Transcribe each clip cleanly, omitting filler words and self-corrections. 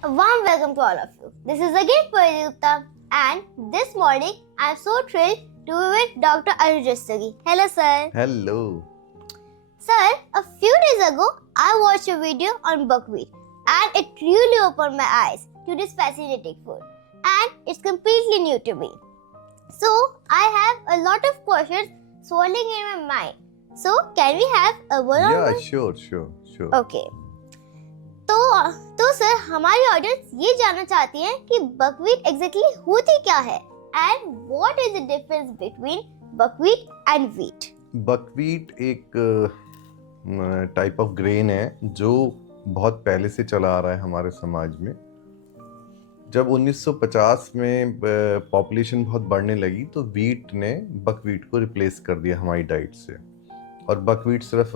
A warm welcome to all of you. This is again Purity Gupta, and this morning I am so thrilled to be with Dr. Anuj Rustagi. Hello, sir. Hello. Sir, a few days ago I watched a video on buckwheat, and it really opened my eyes to this fascinating food, and it's completely new to me. So I have a lot of questions swirling in my mind. So can we have a one-on-one? Yeah, sure. Okay तो sir हमारी audience ये जानना चाहती है कि buckwheat exactly होती क्या है and what is the difference between buckwheat and wheat. Buckwheat एक टाइप ऑफ ग्रेन है जो बहुत पहले से चला आ रहा है हमारे समाज में। जब 1950 में पॉपुलेशन बहुत बढ़ने लगी तो व्हीट ने बकव्हीट को रिप्लेस कर दिया हमारी डाइट से, और बकव्हीट सिर्फ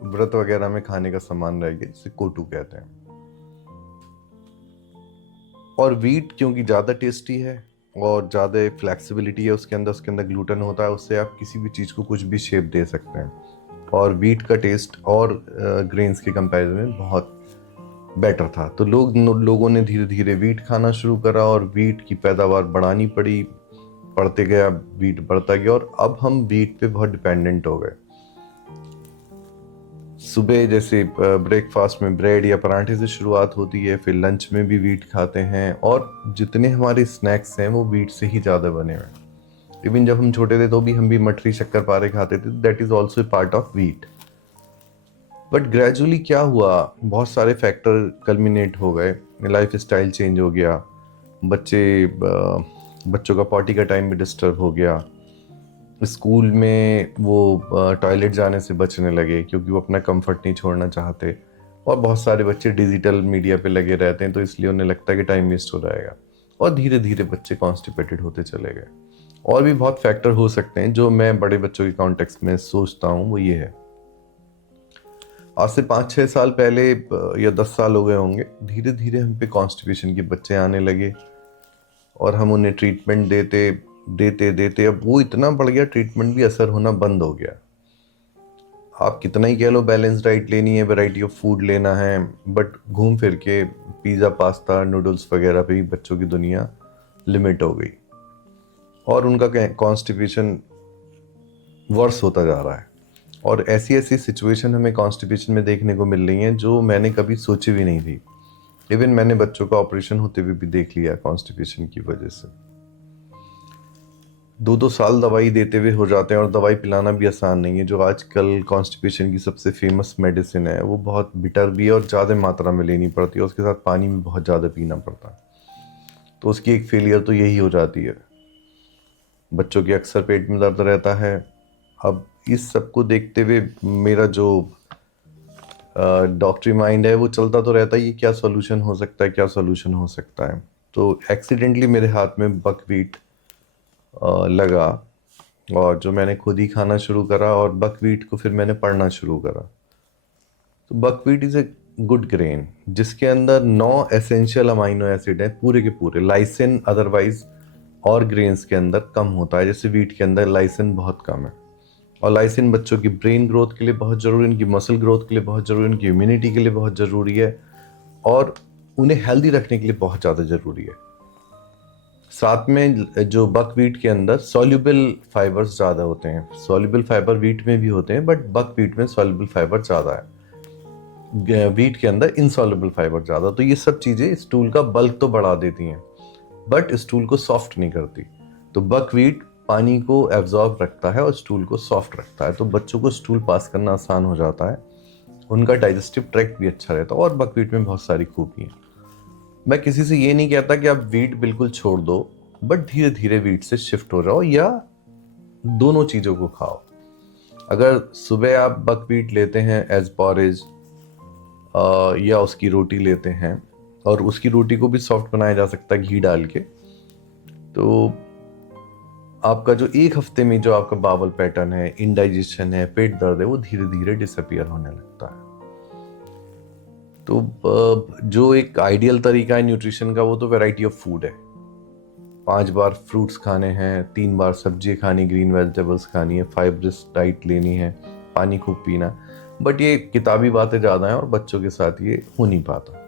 व्रत वगैरह में खाने का सामान रह गया जिसे कोटू कहते हैं। और व्हीट क्योंकि ज़्यादा टेस्टी है और ज़्यादा फ्लेक्सिबिलिटी है उसके अंदर ग्लूटेन होता है, उससे आप किसी भी चीज़ को कुछ भी शेप दे सकते हैं। और व्हीट का टेस्ट और ग्रेन्स के कंपैरिजन में बहुत बेटर था, तो लोगों ने धीरे धीरे व्हीट खाना शुरू करा और व्हीट की पैदावार बढ़ानी पड़ी। बढ़ते गया, व्हीट बढ़ता गया और अब हम व्हीट पे बहुत डिपेंडेंट हो गए। सुबह जैसे ब्रेकफास्ट में ब्रेड या पराठे से शुरुआत होती है, फिर लंच में भी व्हीट खाते हैं, और जितने हमारे स्नैक्स हैं वो व्हीट से ही ज़्यादा बने हुए हैं। इवन जब हम छोटे थे तो भी हम भी मठरी शक्करपारे खाते थे, that is also a part of wheat. But gradually क्या हुआ, बहुत सारे फैक्टर कल्मिनेट हो गए, लाइफ स्टाइल चेंज हो गया, बच्चों का पॉटी का टाइम भी डिस्टर्ब हो गया, स्कूल में वो टॉयलेट जाने से बचने लगे क्योंकि वो अपना कंफर्ट नहीं छोड़ना चाहते, और बहुत सारे बच्चे डिजिटल मीडिया पे लगे रहते हैं तो इसलिए उन्हें लगता है कि टाइम वेस्ट हो जाएगा, और धीरे धीरे बच्चे कॉन्स्टिपेटेड होते चले गए। और भी बहुत फैक्टर हो सकते हैं जो मैं बड़े बच्चों के कॉन्टेक्स्ट में सोचता हूँ, वो ये है, आज से 5-6 साल पहले या 10 साल हो गए होंगे, धीरे धीरे हम पे कॉन्स्टिपेशन के बच्चे आने लगे और हम उन्हें ट्रीटमेंट देते अब वो इतना बढ़ गया, ट्रीटमेंट भी असर होना बंद हो गया। आप कितना ही कह लो बैलेंस डाइट लेनी है, वैरायटी ऑफ फूड लेना है, बट घूम फिर के पिज़्ज़ा, पास्ता, नूडल्स वगैरह पे ही बच्चों की दुनिया लिमिट हो गई और उनका कॉन्स्टिपेशन वर्स होता जा रहा है। और ऐसी सिचुएशन हमें कॉन्स्टिपेशन में देखने को मिल रही हैं जो मैंने कभी सोची भी नहीं थी। इवन मैंने बच्चों का ऑपरेशन होते हुए भी देख लिया कॉन्स्टिपेशन की वजह से। 2-2 साल दवाई देते हुए हो जाते हैं, और दवाई पिलाना भी आसान नहीं है। जो आजकल कॉन्स्टिपेशन की सबसे फेमस मेडिसिन है वो बहुत बिटर भी है और ज़्यादा मात्रा में लेनी पड़ती है, उसके साथ पानी भी बहुत ज़्यादा पीना पड़ता है, तो उसकी एक फेलियर तो यही हो जाती है। बच्चों के अक्सर पेट में दर्द रहता है। अब इस सब को देखते हुए मेरा जो डॉक्टरी माइंड है वो चलता तो रहता है, ये क्या सोल्यूशन हो सकता है। तो एक्सीडेंटली मेरे हाथ में बकव्हीट लगा, और जो मैंने खुद ही खाना शुरू करा, और बकव्हीट को फिर मैंने पढ़ना शुरू करा। तो buckwheat is a good grain जिसके अंदर 9 एसेंशियल अमाइनो एसिड हैं पूरे के पूरे। लाइसिन अदरवाइज और ग्रेन्स के अंदर कम होता है, जैसे व्हीट के अंदर लाइसिन बहुत कम है, और लाइसिन बच्चों की ब्रेन ग्रोथ के लिए बहुत ज़रूरी है, उनकी मसल ग्रोथ के लिए बहुत ज़रूरी है, उनकी इम्यूनिटी के लिए बहुत ज़रूरी है, और उन्हें हेल्दी रखने के लिए बहुत ज़्यादा ज़रूरी है। साथ में जो बकव्हीट के अंदर सॉल्युबल फाइबर्स ज़्यादा होते हैं। सॉल्युबल फाइबर व्हीट में भी होते हैं, बट बकव्हीट में सॉल्युबल फाइबर ज़्यादा है, व्हीट के अंदर इनसॉल्युबल फाइबर ज़्यादा। तो ये सब चीज़ें स्टूल का बल्क तो बढ़ा देती हैं, बट स्टूल को सॉफ्ट नहीं करती। तो बकव्हीट पानी को एब्जॉर्ब रखता है और स्टूल को सॉफ्ट रखता है, तो बच्चों को स्टूल पास करना आसान हो जाता है, उनका डाइजेस्टिव ट्रैक्ट भी अच्छा रहता है, और बकव्हीट में बहुत सारी खूबियाँ। मैं किसी से ये नहीं कहता कि आप व्हीट बिल्कुल छोड़ दो, बट धीरे धीरे व्हीट से शिफ्ट हो जाओ, या दोनों चीज़ों को खाओ। अगर सुबह आप बकव्हीट लेते हैं एज पॉरेज, या उसकी रोटी लेते हैं, और उसकी रोटी को भी सॉफ्ट बनाया जा सकता है घी डाल के, तो आपका जो एक हफ्ते में जो आपका बावल पैटर्न है, इंडाइजेशन है, पेट दर्द है, वो धीरे धीरे डिसअपियर होने लगता है। तो जो एक आइडियल तरीका है न्यूट्रिशन का, वो तो वैरायटी ऑफ फूड है। 5 बार फ्रूट्स खाने हैं, 3 बार सब्जी खानी, ग्रीन वेजिटेबल्स खानी है, फाइब्रस डाइट लेनी है, पानी खूब पीना। बट ये किताबी बातें ज़्यादा हैं और बच्चों के साथ ये हो नहीं पाता।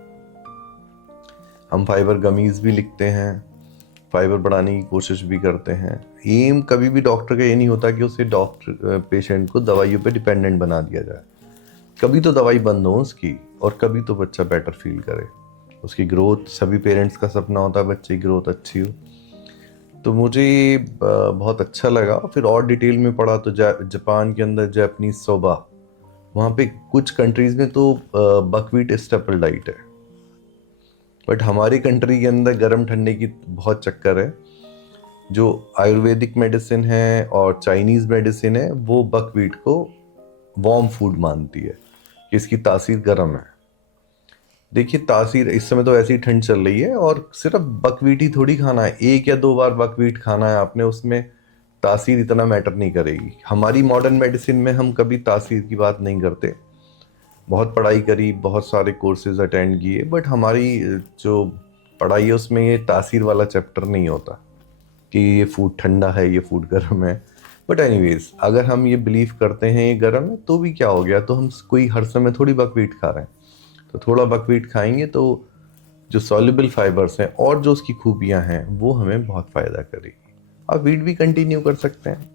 हम फाइबर गमीज भी लिखते हैं, फाइबर बढ़ाने की कोशिश भी करते हैं। एम कभी भी डॉक्टर का ये नहीं होता कि उसे डॉक्टर पेशेंट को दवाइयों पे डिपेंडेंट बना दिया जाए। कभी तो दवाई बंद हो उसकी, और कभी तो बच्चा बेटर फील करे, उसकी ग्रोथ, सभी पेरेंट्स का सपना होता है बच्चे की ग्रोथ अच्छी हो। तो मुझे ये बहुत अच्छा लगा। फिर और डिटेल में पढ़ा तो जापान के अंदर जापानीज सोबा, वहाँ पे कुछ कंट्रीज में तो बकवीट स्टेपल डाइट है, बट हमारी कंट्री के अंदर गर्म ठंडे की बहुत चक्कर है। जो आयुर्वेदिक मेडिसिन है और चाइनीज़ मेडिसिन है वो बकवीट को वार्म फूड मानती है कि इसकी तासीर गर्म है। देखिए तासीर, इस समय तो ऐसी ही ठंड चल रही है और सिर्फ बकवीट ही थोड़ी खाना है, 1 या 2 बार बकवीट खाना है आपने, उसमें तासीर इतना मैटर नहीं करेगी। हमारी मॉडर्न मेडिसिन में हम कभी तासीर की बात नहीं करते। बहुत पढ़ाई करी, बहुत सारे कोर्सेज अटेंड किए, बट हमारी जो पढ़ाई है उसमें ये तासीर वाला चैप्टर नहीं होता कि ये फूड ठंडा है, ये फूड गर्म है। बट एनीवेज, अगर हम ये बिलीव करते हैं ये गर्म है तो भी क्या हो गया, तो हम कोई हर समय थोड़ी बकवीट खा रहे हैं। तो थोड़ा बकवीट खाएंगे तो जो सॉल्युबल फाइबर्स हैं और जो उसकी खूबियां हैं वो हमें बहुत फ़ायदा करेगी। आप वीट भी कंटिन्यू कर सकते हैं,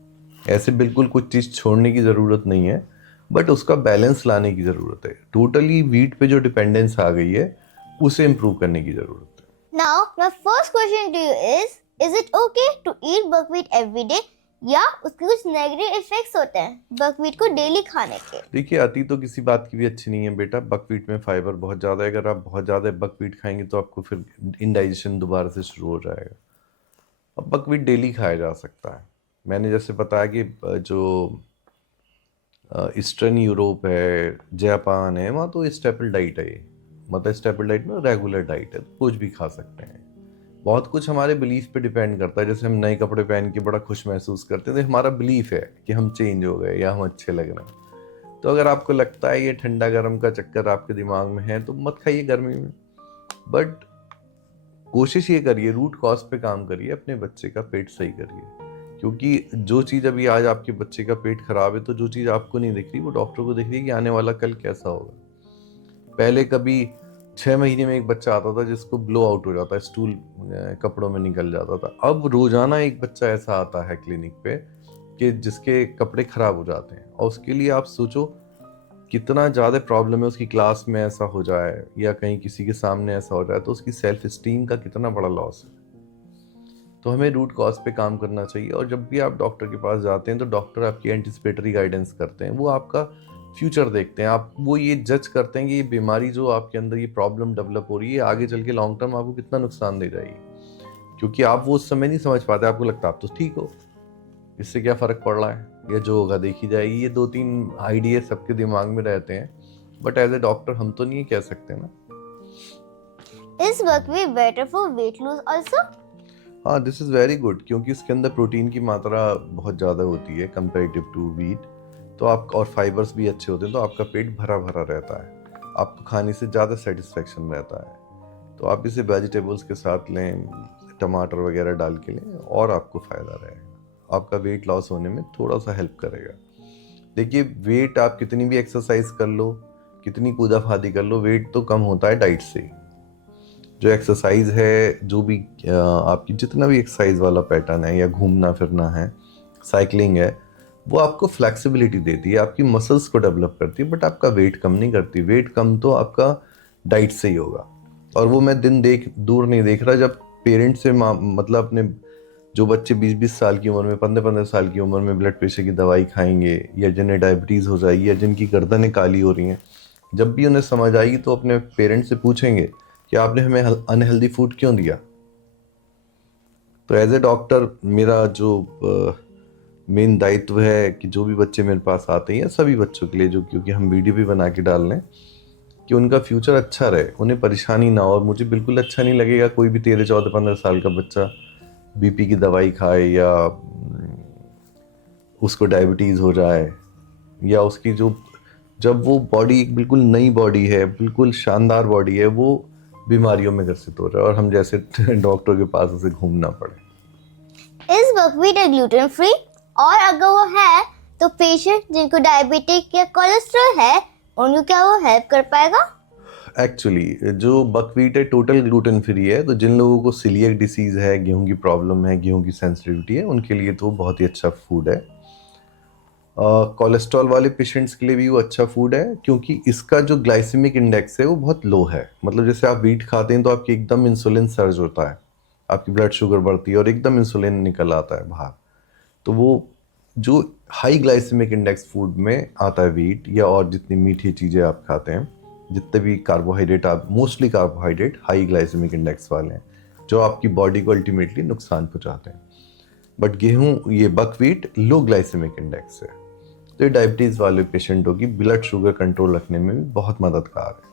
ऐसे बिल्कुल कुछ चीज़ छोड़ने की ज़रूरत नहीं है, बट उसका बैलेंस लाने की ज़रूरत है। टोटली वीट पे जो डिपेंडेंस आ गई है उसे इम्प्रूव करने की ज़रूरत है। Now, my first question to you is it okay to eat buckwheat every day? या उसके कुछ नेगेटिव इफेक्ट्स होते हैं बकवीट को डेली खाने के? देखिए, अति तो किसी बात की भी अच्छी नहीं है बेटा। बकवीट में फाइबर बहुत ज़्यादा है, अगर आप बहुत ज़्यादा बकवीट खाएंगे तो आपको फिर इंडाइजेशन दोबारा से शुरू हो जाएगा। अब बकवीट डेली खाया जा सकता है। मैंने जैसे बताया कि जो ईस्टर्न यूरोप है, जापान है, वहाँ तो स्टेपल डाइट है ये, मतलब स्टेपल डाइट में रेगुलर डाइट है, कुछ भी खा सकते हैं। बहुत कुछ हमारे बिलीफ पे डिपेंड करता है। जैसे हम नए कपड़े पहन के बड़ा खुश महसूस करते हैं तो हमारा बिलीफ है कि हम चेंज हो गए या हम अच्छे लग रहे हैं। तो अगर आपको लगता है ये ठंडा गर्म का चक्कर आपके दिमाग में है तो मत खाइए गर्मी में, बट कोशिश ये करिए, रूट कॉज पे काम करिए, अपने बच्चे का पेट सही करिए। क्योंकि जो चीज़ अभी आज आपके बच्चे का पेट खराब है तो जो चीज़ आपको नहीं दिख रही वो डॉक्टर को दिख रही है कि आने वाला कल कैसा होगा। पहले कभी 6 महीने में एक बच्चा आता था जिसको ब्लो आउट हो जाता है, स्टूल कपड़ों में निकल जाता था। अब रोजाना एक बच्चा ऐसा आता है क्लिनिक पे कि जिसके कपड़े खराब हो जाते हैं, और उसके लिए आप सोचो कितना ज़्यादा प्रॉब्लम है। उसकी क्लास में ऐसा हो जाए या कहीं किसी के सामने ऐसा हो जाए तो उसकी सेल्फ स्टीम का कितना बड़ा लॉस है। तो हमें रूट कॉज पे काम करना चाहिए। और जब भी आप डॉक्टर के पास जाते हैं तो डॉक्टर आपकी एंटिसिपेटरी गाइडेंस करते हैं, वो आपका फ्यूचर देखते हैं। आप वो ये जज करते हैं कि ये बीमारी जो आपके अंदर ये प्रॉब्लम डेवलप हो रही है आगे चल के लॉन्ग टर्म आपको कितना नुकसान दे जाएगी। क्योंकि आप वो उस समय नहीं समझ पाते, आपको लगता है आप तो ठीक हो, इससे क्या फ़र्क पड़ रहा है, या जो होगा देखी जाएगी। ये 2-3 आइडिया सबके दिमाग में रहते हैं, बट एज ए डॉक्टर हम तो नहीं कह सकते ना। Is buckwheat better for weight loss also? हाँ, दिस इज़ वेरी गुड, क्योंकि इसके अंदर प्रोटीन की मात्रा बहुत ज़्यादा होती है कंपेरेटिव टू वीट। तो आप, और फाइबर्स भी अच्छे होते हैं, तो आपका पेट भरा भरा रहता है, आपको खाने से ज़्यादा सेटिस्फेक्शन रहता है। तो आप इसे वेजिटेबल्स के साथ लें, टमाटर वगैरह डाल के लें, और आपको फ़ायदा रहेगा। आपका वेट लॉस होने में थोड़ा सा हेल्प करेगा। देखिए, वेट आप कितनी भी एक्सरसाइज कर लो, कितनी कूदा फादी कर लो, वेट तो कम होता है डाइट से। जो एक्सरसाइज है, जो भी आपकी जितना भी एक्सरसाइज वाला पैटर्न है, या घूमना फिरना है, साइकिलिंग है, वो आपको फ्लेक्सिबिलिटी देती है, आपकी मसल्स को डेवलप करती है, बट आपका वेट कम नहीं करती। वेट कम तो आपका डाइट से ही होगा। और वो मैं दिन दूर नहीं देख रहा जब पेरेंट्स से मतलब अपने जो बच्चे 20-20 साल की उम्र में, 15-15 साल की उम्र में ब्लड प्रेशर की दवाई खाएंगे, या जिन्हें डायबिटीज़ हो जाएगी, या जिनकी गर्दनें काली हो रही हैं, जब भी उन्हें समझ आएगी तो अपने पेरेंट्स से पूछेंगे कि आपने हमें अनहेल्दी फूड क्यों दिया। तो एज ए डॉक्टर मेरा जो मेन दायित्व है कि जो भी बच्चे मेरे पास आते हैं, सभी बच्चों के लिए, जो क्योंकि हम वीडियो भी बना के डाल रहे हैं, कि उनका फ्यूचर अच्छा रहे, उन्हें परेशानी ना हो। और मुझे बिल्कुल अच्छा नहीं लगेगा कोई भी 13, 14, 15 साल का बच्चा बीपी की दवाई खाए, या उसको डायबिटीज़ हो जाए, या उसकी जब वो बॉडी एक बिल्कुल नई बॉडी है, बिल्कुल शानदार बॉडी है, वो बीमारियों में ग्रसित हो रहा है, और हम जैसे डॉक्टर के पास उसे घूमना पड़े। Is buckwheat gluten free? और अगर वो है तो पेशेंट जिनको डायबिटिक या कोलेस्ट्रॉल है उनको क्या वो हेल्प कर पाएगा? एक्चुअली जो बकवीट है टोटल ग्लूटेन फ्री है, तो जिन लोगों को सीलिएक डिसीज़ है, गेहूं की प्रॉब्लम है, गेहूं की सेंसिटिविटी है, उनके लिए तो बहुत ही अच्छा फूड है। कोलेस्ट्रॉल वाले पेशेंट्स के लिए भी वो अच्छा फूड है, क्योंकि इसका जो ग्लाइसेमिक इंडेक्स है वो बहुत लो है। मतलब जैसे आप वीट खाते हैं तो आपकी एकदम इंसुलिन सर्ज होता है, आपकी ब्लड शुगर बढ़ती है और एकदम इंसुलिन निकल आता है बाहर। तो वो जो हाई ग्लाइसेमिक इंडेक्स फूड में आता है वीट या और जितनी मीठी चीज़ें आप खाते हैं, जितने भी कार्बोहाइड्रेट, आप mostly carbohydrate high glycemic index वाले हैं, जो आपकी बॉडी को अल्टीमेटली नुकसान पहुंचाते हैं। बट गेहूं, ये बकवीट लो ग्लाइसेमिक इंडेक्स है, तो ये डायबिटीज़ वाले पेशेंटों की ब्लड शुगर कंट्रोल रखने में भी बहुत मददगार है।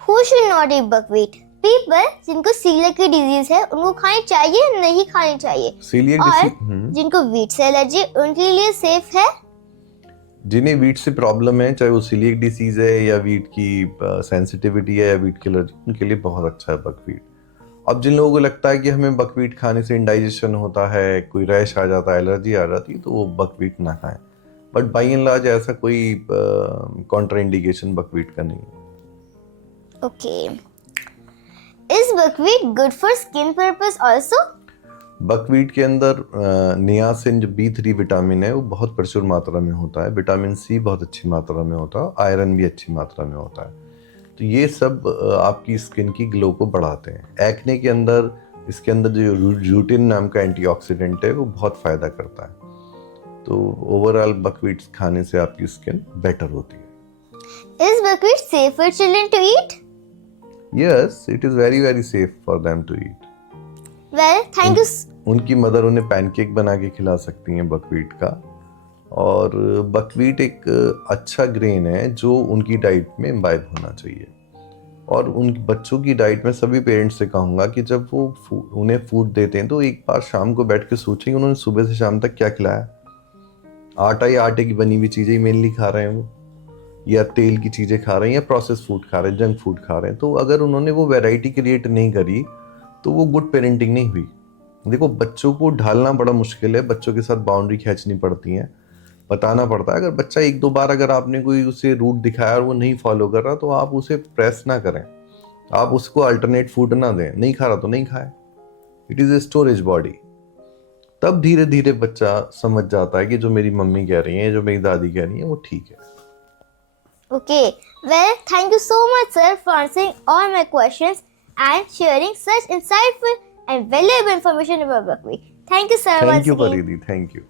Who should not eat buckwheat? People जिनको सीलियक की डिजीज है उनको खानी चाहिए या नहीं खानी चाहिए? सीलिएक और डिसीज, जिनको वीट से एलर्जी उनके लिए सेफ है? जिन्हें वीट से प्रॉब्लम है, चाहे वो सीलिएक डिसीज है या वीट की सेंसिटिविटी है या वीट की एलर्जी, उनके लिए बहुत अच्छा है बकवीट। अब जिन लोगों को लगता है कि हमें बकवीट खाने से इंडाइजेशन होता है, कोई रैश आ जाता है, एलर्जी आ जाती है, तो वो बकवीट ना खाएं। बट बाई एंड लार्ज ऐसा कोई कॉन्ट्राइंडिकेशन बकवीट का नहीं है। Okay. Is buckwheat good for skin purpose also? Buckwheat के अंदर नियासिन जो B3 विटामिन है वो बहुत प्रचुर मात्रा में होता है, विटामिन सी बहुत अच्छी मात्रा में होता है, आयरन भी अच्छी मात्रा में होता है। तो ये सब आपकी स्किन की ग्लो को बढ़ाते हैं। एक्ने के अंदर इसके अंदर जो रूटिन नाम का एंटीऑक्सीडेंट है वो बहुत फ़ायदा करता है। तो ओवरऑल बकवीट खाने से आपकी स्किन बेटर होती है। Is buckwheat safe for children to eat? Yes, it is very very safe for them to eat. Well, thank you. उनकी मदर उन्हें पैनकेक बना के खिला सकती हैं बकवीट का। और बकवीट एक अच्छा ग्रेन है जो उनकी डाइट में इम्बाइब होना चाहिए। और उन बच्चों की डाइट में सभी पेरेंट्स से कहूँगा कि जब वो उन्हें फूड देते हैं तो एक बार शाम को बैठ के सोचें उन्होंने सुबह से शाम तक क्या खिलाया। आटा या आटे की बनी हुई चीज़ें ही मेनली खा रहे हैं वो, या तेल की चीज़ें खा रहे हैं, या प्रोसेस फूड खा रहे हैं, जंक फूड खा रहे हैं। तो अगर उन्होंने वो वैरायटी क्रिएट नहीं करी तो वो गुड पेरेंटिंग नहीं हुई। देखो, बच्चों को ढालना बड़ा मुश्किल है, बच्चों के साथ बाउंड्री खींचनी पड़ती हैं, बताना पड़ता है। अगर बच्चा एक दो बार अगर आपने कोई उसे रूट दिखाया और वो नहीं फॉलो कर रहा तो आप उसे प्रेस ना करें, आप उसको अल्टरनेट फूड ना दें। नहीं खा रहा तो नहीं खाए, it is a storage body. तब धीरे धीरे बच्चा समझ जाता है कि जो मेरी मम्मी कह रही है, जो मेरी दादी कह रही है, वो ठीक है। Okay. Well, thank you so much, sir, for answering all my questions and sharing such insightful and valuable information about buckwheat. Thank you, sir. Thank once you again. परिधि, थैंक यू।